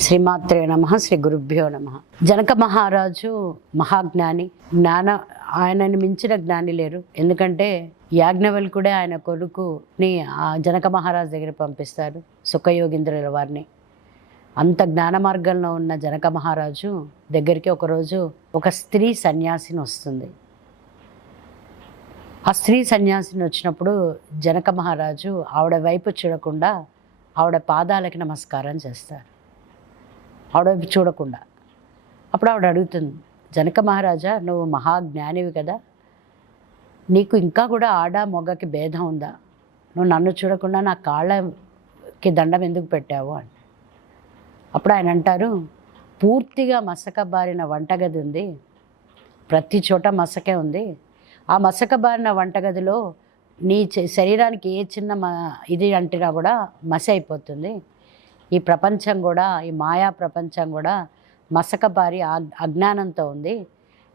శ్రీమాత్రే నమ శ్రీ గురుభ్యో నమ. జనక మహారాజు మహాజ్ఞాని. జ్ఞాన ఆయనని మించిన జ్ఞాని లేరు. ఎందుకంటే యాజ్ఞవల్కుడే ఆయన కొడుకుని ఆ జనక మహారాజు దగ్గర పంపిస్తారు సుఖయోగింద్రుల వారిని. అంత జ్ఞాన మార్గంలో ఉన్న జనక మహారాజు దగ్గరికి ఒకరోజు ఒక స్త్రీ సన్యాసిని వస్తుంది. ఆ స్త్రీ సన్యాసిని వచ్చినప్పుడు జనక మహారాజు ఆవిడ వైపు చూడకుండా ఆవిడ పాదాలకి నమస్కారం చేస్తారు. ఆవిడవైపు చూడకుండా. అప్పుడు ఆవిడ అడుగుతుంది జనక మహారాజా నువ్వు మహాజ్ఞానివి కదా. నీకు ఇంకా కూడా ఆడ మొగ్గకి భేదం ఉందా? నువ్వు నన్ను చూడకుండా నా కాళ్ళకి దండం ఎందుకు పెట్టావు? అని అప్పుడు ఆయన అంటారు పూర్తిగా మసక బారిన వంటగది ఉంది. ప్రతి చోట మసకే ఉంది. ఆ మసక బారిన వంటగదిలో నీ శరీరానికి ఏ చిన్న మ ఇది అంటినా కూడా మసి అయిపోతుంది. ఈ ప్రపంచం కూడా ఈ మాయా ప్రపంచం కూడా మసకబారి అజ్ఞానంతో ఉంది.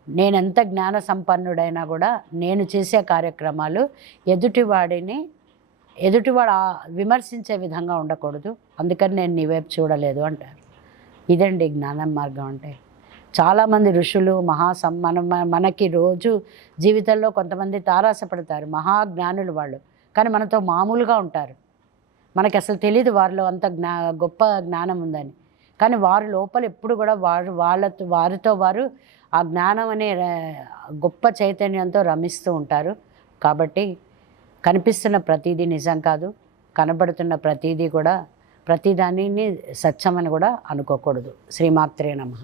నేను ఎంత జ్ఞాన సంపన్నుడైనా కూడా నేను చేసే కార్యక్రమాలు ఎదుటివాడిని ఎదుటివాడు విమర్శించే విధంగా ఉండకూడదు. అందుకని నేను నీ వైపు చూడలేదు అంటారు. ఇదండి జ్ఞానం మార్గం అంటే. చాలామంది ఋషులు మహాసం మన మన- మనకి రోజు జీవితంలో కొంతమంది తారాసపడతారు. మహాజ్ఞానులు వాళ్ళు. కానీ మనతో మామూలుగా ఉంటారు. మనకి అసలు తెలియదు వారిలో అంత జ్ఞా గొప్ప జ్ఞానం ఉందని. కానీ వారి లోపల ఎప్పుడు కూడా వారు వాళ్ళతో వారితో వారు ఆ జ్ఞానం అనే గొప్ప చైతన్యంతో రమిస్తూ ఉంటారు. కాబట్టి కనిపిస్తున్న ప్రతిదీ నిజం కాదు. కనబడుతున్న ప్రతిదీ కూడా ప్రతిదానిని సత్యమని కూడా అనుకోకూడదు. శ్రీమాత్రే నమః.